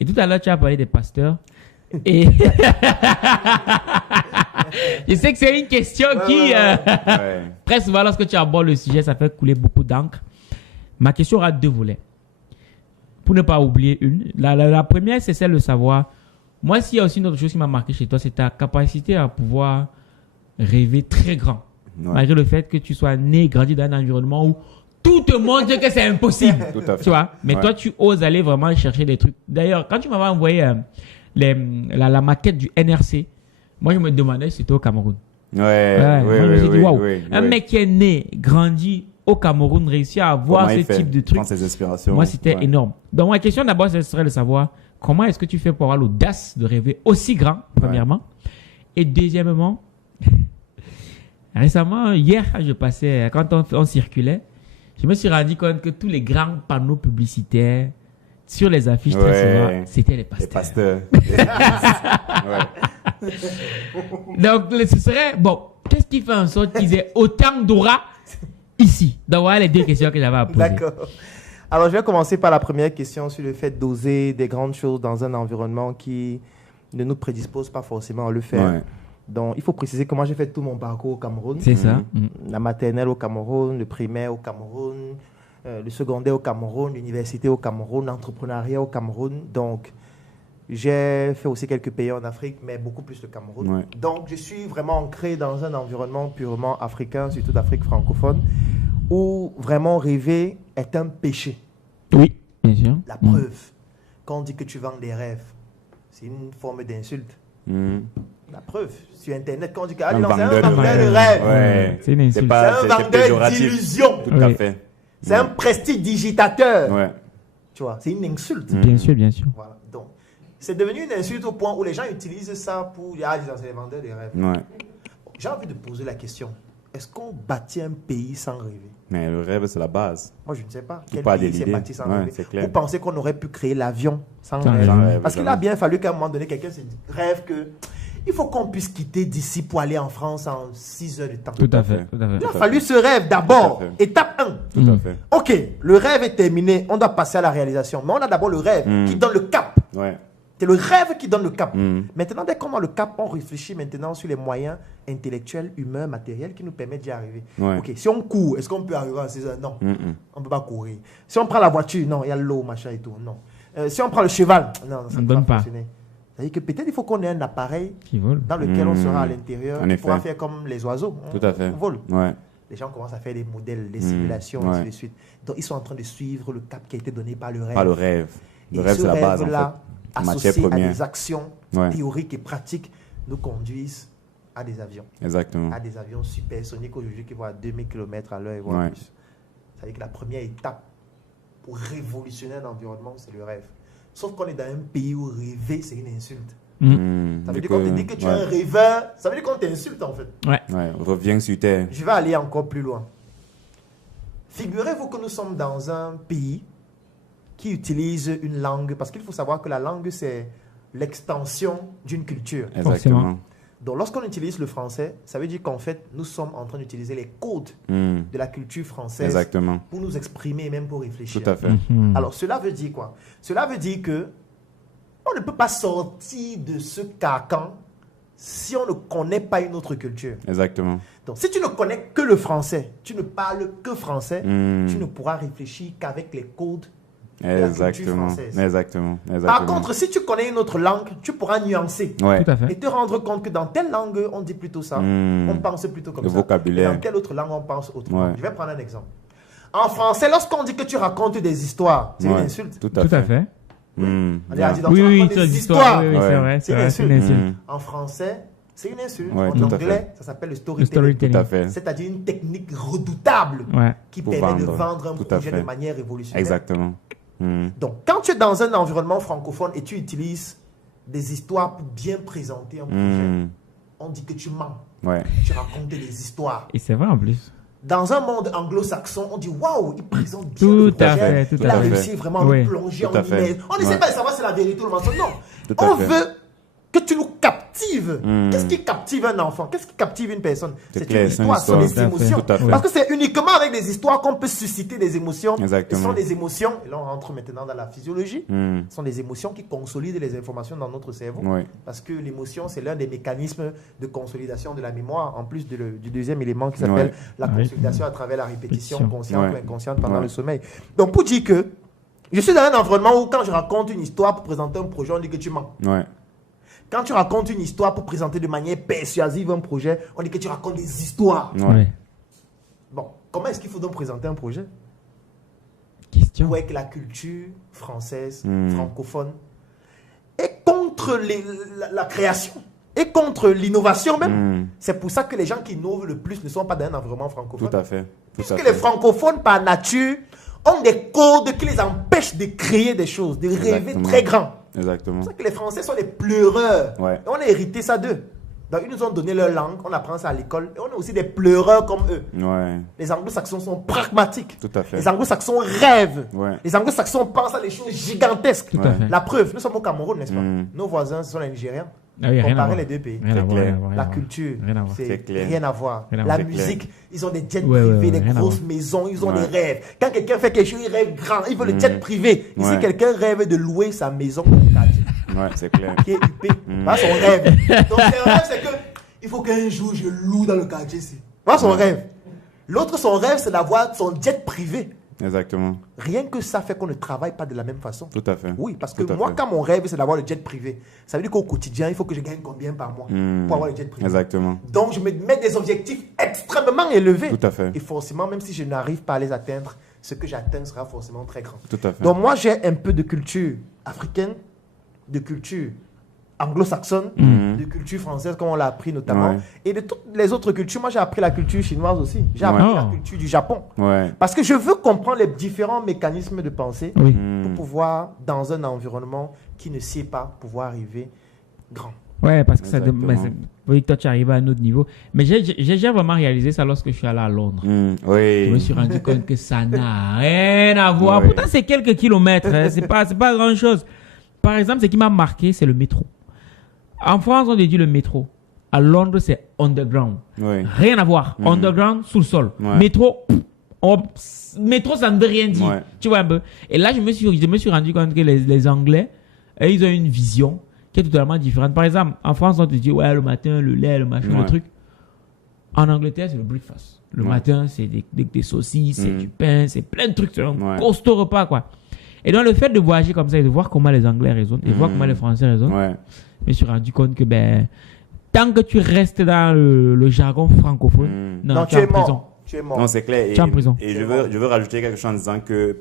Et tout à l'heure, tu as parlé des pasteurs. Et je sais que c'est une question qui, très souvent, lorsque tu abordes le sujet, ça fait couler beaucoup d'encre. Ma question aura 2 volets. Pour ne pas oublier une. La première, c'est celle de savoir. Moi, s'il y a aussi une autre chose qui m'a marqué chez toi, c'est ta capacité à pouvoir rêver très grand. Malgré le fait que tu sois né et grandi dans un environnement où tout te montre que c'est impossible. Tout à fait. Tu vois? Mais toi, tu oses aller vraiment chercher des trucs. D'ailleurs, quand tu m'avais envoyé la maquette du NRC, moi, je me demandais si c'était au Cameroun. Moi, je me suis dit, waouh, un mec qui est né, grandi au Cameroun, réussit à avoir ce type de truc. Ses inspirations. Moi, c'était énorme. Donc, ma question d'abord, ce serait de savoir comment est-ce que tu fais pour avoir l'audace de rêver aussi grand, premièrement. Et deuxièmement, récemment, hier, je passais, quand on circulait, je me suis rendu compte que tous les grands panneaux publicitaires sur les affiches, très souvent, c'était les pasteurs. Donc, ce serait, bon, qu'est-ce qui fait en sorte qu'ils aient autant d'aura ici? Donc, voilà les 2 questions que j'avais à poser. D'accord. Alors, je vais commencer par la première question sur le fait d'oser des grandes choses dans un environnement qui ne nous prédispose pas forcément à le faire. Donc, il faut préciser que moi, j'ai fait tout mon parcours au Cameroun. C'est ça. La maternelle au Cameroun, le primaire au Cameroun, le secondaire au Cameroun, l'université au Cameroun, l'entrepreneuriat au Cameroun. Donc, j'ai fait aussi quelques pays en Afrique, mais beaucoup plus le Cameroun. Donc, je suis vraiment ancré dans un environnement purement africain, surtout d'Afrique francophone, où vraiment rêver est un péché. Oui, bien sûr. La preuve, quand on dit que tu vends des rêves, c'est une forme d'insulte. La preuve, sur Internet, quand on dit que c'est un vendeur de rêve, c'est une insulte. C'est un vendeur d'illusions. Tout à fait. C'est un prestidigitateur. Tu vois, c'est une insulte. Bien sûr, bien sûr. Voilà. Donc, c'est devenu une insulte au point où les gens utilisent ça pour dire, c'est les vendeurs de rêves. J'ai envie de poser la question. Est-ce qu'on bâtit un pays sans rêver? Mais le rêve, c'est la base. Moi, je ne sais pas. Quel pays s'est bâti sans rêver? Vous pensez qu'on aurait pu créer l'avion sans rêve? Parce qu'il a bien fallu qu'à un moment donné, quelqu'un se rêve que il faut qu'on puisse quitter d'ici pour aller en France en 6 heures de temps. Tout à fait. Il a fallu ce rêve d'abord. Étape 1. Tout à fait. OK, le rêve est terminé. On doit passer à la réalisation. Mais on a d'abord le rêve qui donne le cap. C'est le rêve qui donne le cap. Maintenant, dès qu'on a le cap, on réfléchit maintenant sur les moyens intellectuels, humains, matériels qui nous permettent d'y arriver. Ok, si on court, est-ce qu'on peut arriver en 6 heures? Non, on ne peut pas courir. Si on prend la voiture, non, il y a l'eau, machin et tout. Non. Si on prend le cheval, non, ça ne peut pas fonctionner. C'est-à-dire que peut-être il faut qu'on ait un appareil dans lequel on sera à l'intérieur. On pourra faire comme les oiseaux. Tout à fait. On vole. Les gens commencent à faire des modèles, des simulations, ainsi de suite. Donc, ils sont en train de suivre le cap qui a été donné par le rêve. Par le rêve. Le rêve, c'est la base, en fait. Associé à des actions théoriques et pratiques, nous conduisent à des avions. Exactement. À des avions supersoniques aujourd'hui qui vont à 2000 km à l'heure et voire plus. C'est-à-dire que la première étape pour révolutionner un environnement, c'est le rêve. Sauf qu'on est dans un pays où rêver, c'est une insulte. Ça veut dire qu'on te dit que tu es un rêveur, ça veut dire qu'on t'insulte en fait. Reviens sur terre. Je vais aller encore plus loin. Figurez-vous que nous sommes dans un pays qui utilise une langue, parce qu'il faut savoir que la langue, c'est l'extension d'une culture. Exactement. Donc, lorsqu'on utilise le français, ça veut dire qu'en fait, nous sommes en train d'utiliser les codes de la culture française pour nous exprimer et même pour réfléchir. Tout à fait. Alors, cela veut dire quoi? Cela veut dire que on ne peut pas sortir de ce carcan si on ne connaît pas une autre culture. Exactement. Donc, si tu ne connais que le français, tu ne parles que français, tu ne pourras réfléchir qu'avec les codes de la culture française. Exactement. Par contre, si tu connais une autre langue, tu pourras nuancer. Tout à fait. Et te rendre compte que dans telle langue, on dit plutôt ça. On pense plutôt comme ça. Le vocabulaire. Et dans telle autre langue, on pense autrement. Je vais prendre un exemple. En français, lorsqu'on dit que tu racontes des histoires, c'est une insulte. Tout à fait. On a dit donc, oui, tu racontes des histoires. Oui, c'est vrai. C'est une insulte. En français, c'est une insulte. En anglais, ça s'appelle le storytelling. Tout à fait. C'est-à-dire une technique redoutable qui permet de vendre un projet de manière révolutionnaire. Exactement. Donc, quand tu es dans un environnement francophone et tu utilises des histoires pour bien présenter un projet, on dit que tu mens. Tu racontes des histoires. Et c'est vrai en plus. Dans un monde anglo-saxon, on dit waouh, il présente bien le projet. Il a réussi vraiment à nous plonger en lui-même. On ne sait pas savoir si c'est la vérité ou le mensonge. Non. On veut que tu nous captives. Qu'est-ce qui captive un enfant? Qu'est-ce qui captive une personne? C'est une histoire, ce sont des émotions. Parce que c'est uniquement avec des histoires qu'on peut susciter des émotions. Exactement. Ce sont des émotions, et là on rentre maintenant dans la physiologie, ce sont des émotions qui consolident les informations dans notre cerveau. Parce que l'émotion, c'est l'un des mécanismes de consolidation de la mémoire, en plus du deuxième élément qui s'appelle la consolidation à travers la répétition consciente ou inconsciente pendant le sommeil. Donc pour dire que je suis dans un environnement où quand je raconte une histoire pour présenter un projet, on dit que tu mens. Quand tu racontes une histoire pour présenter de manière persuasive un projet, on dit que tu racontes des histoires. Bon, comment est-ce qu'il faut donc présenter un projet? Question. Avec la culture française, francophone, et contre la création, et contre l'innovation même. C'est pour ça que les gens qui innovent le plus ne sont pas dans un environnement francophone. Tout à fait. Puisque les francophones, par nature, ont des codes qui les empêchent de créer des choses, de rêver très grand. Exactement. C'est pour ça que les Français sont des pleureurs. Et on a hérité ça d'eux. Donc, ils nous ont donné leur langue, on apprend ça à l'école, et on est aussi des pleureurs comme eux. Les Anglo-Saxons sont pragmatiques. Tout à fait. Les Anglo-Saxons rêvent. Les Anglo-Saxons pensent à des choses gigantesques. La preuve, nous sommes au Cameroun, n'est-ce pas? Nos voisins, ce sont les Nigériens. Comparer les deux pays. La culture, c'est rien à voir. La musique, ils ont des jets privés, des grosses maisons, ils ont des rêves. Quand quelqu'un fait quelque chose, il rêve grand, il veut le jet privé. Ici, quelqu'un rêve de louer sa maison dans le quartier. C'est clair. Qui est huppé. Voilà son rêve. Donc, son rêve, c'est que il faut qu'un jour je loue dans le quartier ici. Voilà son rêve. L'autre, son rêve, c'est d'avoir son jet privé. Exactement. Rien que ça fait qu'on ne travaille pas de la même façon. Tout à fait. Oui, parce que moi, quand mon rêve, c'est d'avoir le jet privé, ça veut dire qu'au quotidien, il faut que je gagne combien par mois pour avoir le jet privé. Exactement. Donc, je me mets des objectifs extrêmement élevés. Tout à fait. Et forcément, même si je n'arrive pas à les atteindre, ce que j'atteins sera forcément très grand. Tout à fait. Donc, moi, j'ai un peu de culture africaine, de culture anglo-saxonne, de culture française, comme on l'a appris notamment, et de toutes les autres cultures. Moi, j'ai appris la culture chinoise aussi. J'ai appris la culture du Japon. Parce que je veux comprendre les différents mécanismes de pensée pour pouvoir, dans un environnement qui ne sait pas, pouvoir arriver grand. Ouais, parce que oui, toi, tu arrives à un autre niveau. Mais j'ai vraiment réalisé ça lorsque je suis allé à Londres. Je me suis rendu compte que ça n'a rien à voir. Pourtant, c'est quelques kilomètres. C'est pas grand-chose. Par exemple, ce qui m'a marqué, c'est le métro. En France, on dit le métro. À Londres, c'est underground. Rien à voir. Underground, sous le sol. Métro, métro, ça ne veut rien dire. Tu vois un peu. Et là, je me suis rendu compte que les Anglais, ils ont une vision qui est totalement différente. Par exemple, en France, on te dit, ouais, le matin, le lait, le machin, le truc. En Angleterre, c'est le breakfast. Le matin, c'est des saucisses, c'est du pain, c'est plein de trucs. C'est un costaud repas, quoi. Et donc, le fait de voyager comme ça et de voir comment les Anglais raisonnent et voir comment les Français raisonnent, je me suis rendu compte que tant que tu restes dans le jargon francophone, tu es en prison. Tu es mort. Non, c'est clair. Tu es en prison. Et je veux rajouter quelque chose en disant que,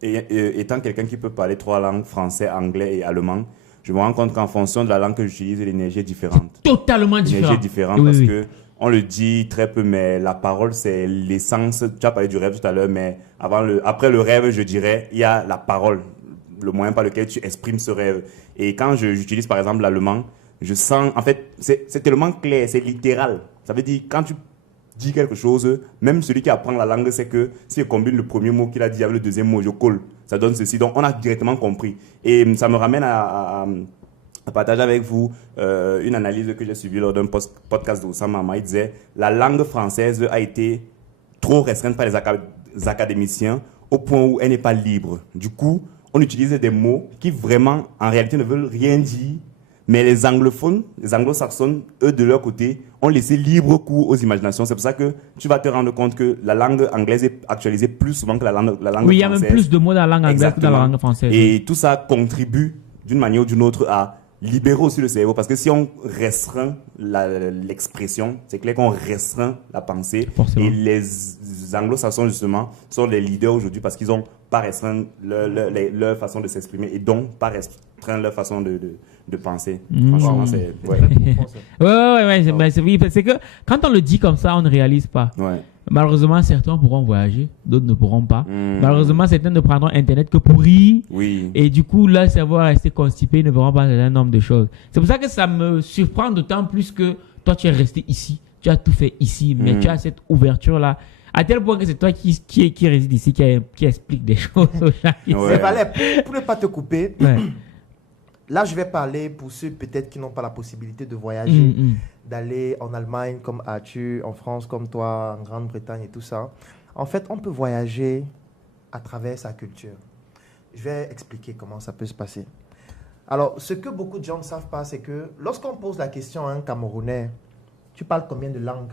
étant quelqu'un qui peut parler 3 langues, français, anglais et allemand, je me rends compte qu'en fonction de la langue que j'utilise, l'énergie est différente. Totalement différente. L'énergie est différente parce que on le dit très peu, mais la parole, c'est l'essence. Tu as parlé du rêve tout à l'heure, mais après le rêve, je dirais, il y a la parole, le moyen par lequel tu exprimes ce rêve. Et quand j'utilise par exemple l'allemand, je sens, en fait, c'est tellement clair, c'est littéral. Ça veut dire, quand tu dis quelque chose, même celui qui apprend la langue sait que si je combine le premier mot qu'il a dit avec le deuxième mot, je colle. Ça donne ceci. Donc, on a directement compris. Et ça me ramène à partager avec vous une analyse que j'ai suivie lors d'un podcast d'Oussama Hamma. Il disait la langue française a été trop restreinte par les académiciens au point où elle n'est pas libre. Du coup, on utilise des mots qui vraiment, en réalité, ne veulent rien dire. Mais les anglophones, les anglo-saxons, eux, de leur côté, ont laissé libre cours aux imaginations. C'est pour ça que tu vas te rendre compte que la langue anglaise est actualisée plus souvent que la langue française. Oui, il y a même plus de mots dans la langue anglaise que dans la langue française. Et tout ça contribue, d'une manière ou d'une autre, à libérer aussi le cerveau. Parce que si on restreint l'expression, c'est clair qu'on restreint la pensée. Forcément. Et les anglo-saxons, justement, sont les leaders aujourd'hui parce qu'ils n'ont pas restreint leur façon de s'exprimer et donc pas restreint leur façon de penser. Franchement, c'est... C'est que quand on le dit comme ça, on ne réalise pas. Malheureusement, certains pourront voyager, d'autres ne pourront pas. Malheureusement, certains ne prendront Internet que pour rire. Et du coup, leur cerveau va rester constipé, ne verront pas un certain nombre de choses. C'est pour ça que ça me surprend d'autant plus que toi, tu es resté ici. Tu as tout fait ici, mais tu as cette ouverture-là. À tel point que c'est toi qui réside ici, qui explique des choses aux gens. C'est valable. Pour ne pas te couper, là, je vais parler pour ceux peut-être qui n'ont pas la possibilité de voyager, d'aller en Allemagne comme Arthur, en France comme toi, en Grande-Bretagne et tout ça. En fait, on peut voyager à travers sa culture. Je vais expliquer comment ça peut se passer. Alors, ce que beaucoup de gens ne savent pas, c'est que lorsqu'on pose la question à un Camerounais, tu parles combien de langues?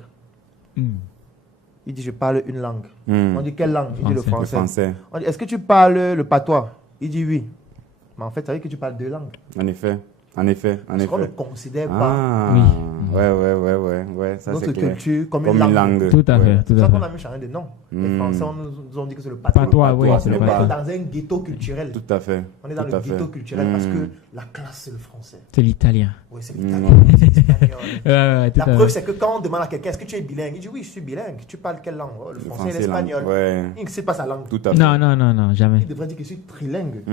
Il dit, je parle une langue. On dit, quelle langue? Il dit, le français. On dit, est-ce que tu parles le patois? Il dit, oui. Mais en fait, ça veut dire que tu parles deux langues. En effet. Parce qu'on ne considère pas ça, notre c'est clair. culture comme une langue. Tout à fait. C'est ça qu'on a mis changé de nom. Les Français nous ont dit que c'est le patois. C'est le patois. On est dans un ghetto culturel. Tout à fait. On est dans le ghetto culturel parce que la classe, c'est le français. C'est l'italien. Oui, c'est l'italien. C'est l'espagnol. La preuve, c'est que quand on demande à quelqu'un, est-ce que tu es bilingue? Il dit, oui, je suis bilingue. Tu parles quelle langue? Le français et l'espagnol. Il ne sait pas sa langue. Tout à fait. Non, jamais. Il devrait dire que je suis trilingue.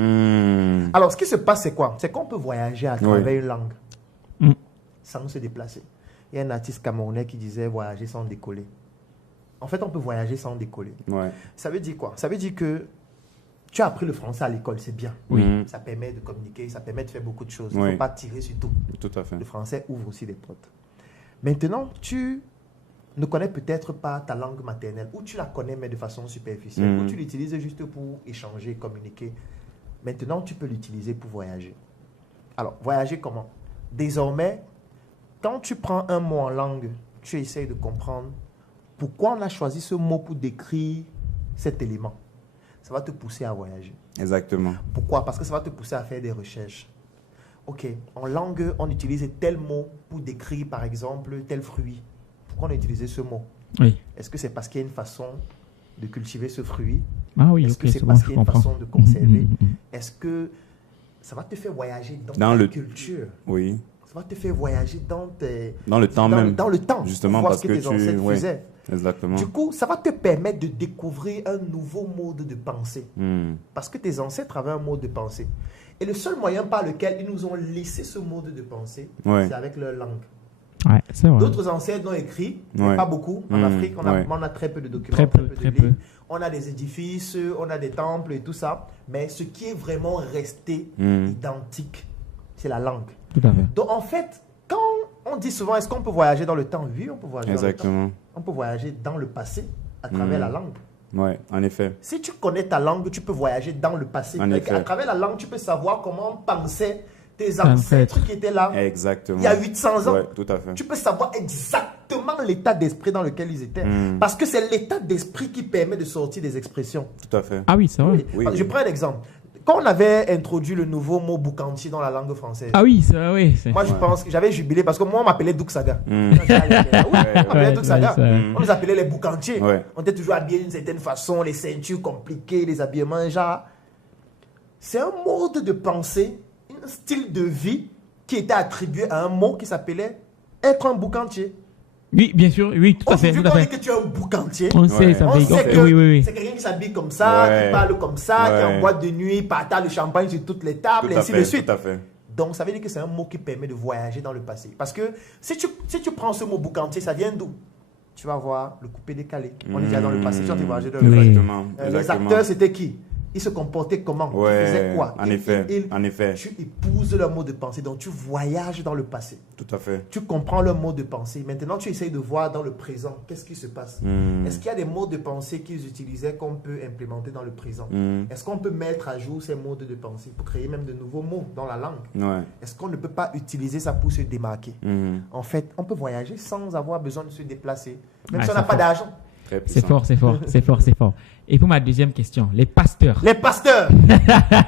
Alors, ce qui se passe, c'est quoi? C'est qu'on peut voyager à travers une langue sans se déplacer. Il y a un artiste camerounais qui disait voyager sans décoller. En fait, on peut voyager sans décoller. Ça veut dire quoi? Ça veut dire que tu as appris le français à l'école, c'est bien. Ça permet de communiquer, ça permet de faire beaucoup de choses. Il ne faut pas tirer sur tout. Tout à fait. Le français ouvre aussi des portes. Maintenant, tu ne connais peut-être pas ta langue maternelle, ou tu la connais mais de façon superficielle, ou tu l'utilises juste pour échanger, communiquer. Maintenant, tu peux l'utiliser pour voyager. Alors, voyager comment? Désormais, quand tu prends un mot en langue, tu essayes de comprendre pourquoi on a choisi ce mot pour décrire cet élément. Ça va te pousser à voyager. Exactement. Pourquoi? Parce que ça va te pousser à faire des recherches. Ok, en langue, on utilise tel mot pour décrire, par exemple, tel fruit. Pourquoi on a utilisé ce mot? Est-ce que c'est parce qu'il y a une façon de cultiver ce fruit? Est-ce que c'est parce qu'il y a une façon de conserver? Est-ce que ça va te faire voyager dans ta culture? Ça va te faire voyager dans le temps même. Dans le temps. Justement parce que tes ancêtres faisaient. Exactement. Du coup, ça va te permettre de découvrir un nouveau mode de pensée. Parce que tes ancêtres avaient un mode de pensée. Et le seul moyen par lequel ils nous ont laissé ce mode de pensée, c'est avec leur langue. D'autres ancêtres l'ont écrit, mais pas beaucoup. En Afrique, on a très peu de documents, très peu de livres. On a des édifices, on a des temples et tout ça. Mais ce qui est vraiment resté identique, c'est la langue. Tout à fait. Donc, en fait, quand on dit souvent, est-ce qu'on peut voyager dans le temps? Oui, on peut voyager dans le temps. On peut voyager dans le passé à travers la langue. Oui, en effet. Si tu connais ta langue, tu peux voyager dans le passé. À travers la langue, tu peux savoir comment pensaient tes ancêtres qui étaient là il y a 800 ans. Tout à fait. Tu peux savoir exactement l'état d'esprit dans lequel ils étaient. Parce que c'est l'état d'esprit qui permet de sortir des expressions. Tout à fait. Ah oui, c'est vrai. Je prends un exemple. Quand on avait introduit le nouveau mot boucantier dans la langue française. Ah oui, c'est vrai. Moi, je pense que j'avais jubilé parce que moi, on m'appelait Douksaga. On m'appelait Douksaga. On nous appelait les boucantiers. On était toujours habillés d'une certaine façon, les ceintures compliquées, les habillements, genre. C'est un mode de pensée, un style de vie qui était attribué à un mot qui s'appelait être un boucantier. Oui, bien sûr, oui, tout à fait. Aujourd'hui, quand on dit que tu es un boucantier, on sait que c'est quelqu'un qui s'habille comme ça, qui parle comme ça, qui est en boîte de nuit, partage le champagne sur toutes les tables, et ainsi de suite. Tout à fait. Donc, ça veut dire que c'est un mot qui permet de voyager dans le passé. Parce que si tu prends ce mot boucantier, ça vient d'où? Tu vas voir le coupé décalé. On est déjà dans le passé, tu vas te voyager dans le passé. Les acteurs, c'était qui? Ils se comportaient comment? Ils faisaient quoi? En effet. Tu épouses leur mode de pensée, donc tu voyages dans le passé. Tout à fait. Tu comprends leur mode de pensée. Maintenant, tu essayes de voir dans le présent, qu'est-ce qui se passe? Est-ce qu'il y a des modes de pensée qu'ils utilisaient qu'on peut implémenter dans le présent? Est-ce qu'on peut mettre à jour ces modes de pensée pour créer même de nouveaux mots dans la langue? Est-ce qu'on ne peut pas utiliser ça pour se démarquer? En fait, on peut voyager sans avoir besoin de se déplacer, même si on n'a pas d'argent. C'est fort. Et pour ma deuxième question, les pasteurs. Les pasteurs.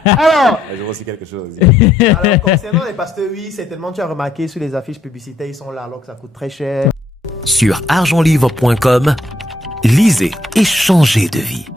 Alors, je vois aussi quelque chose. Alors, concernant les pasteurs, oui, certainement tu as remarqué sur les affiches publicitaires, ils sont là alors que ça coûte très cher. Sur argentlivre.com, lisez et changez de vie.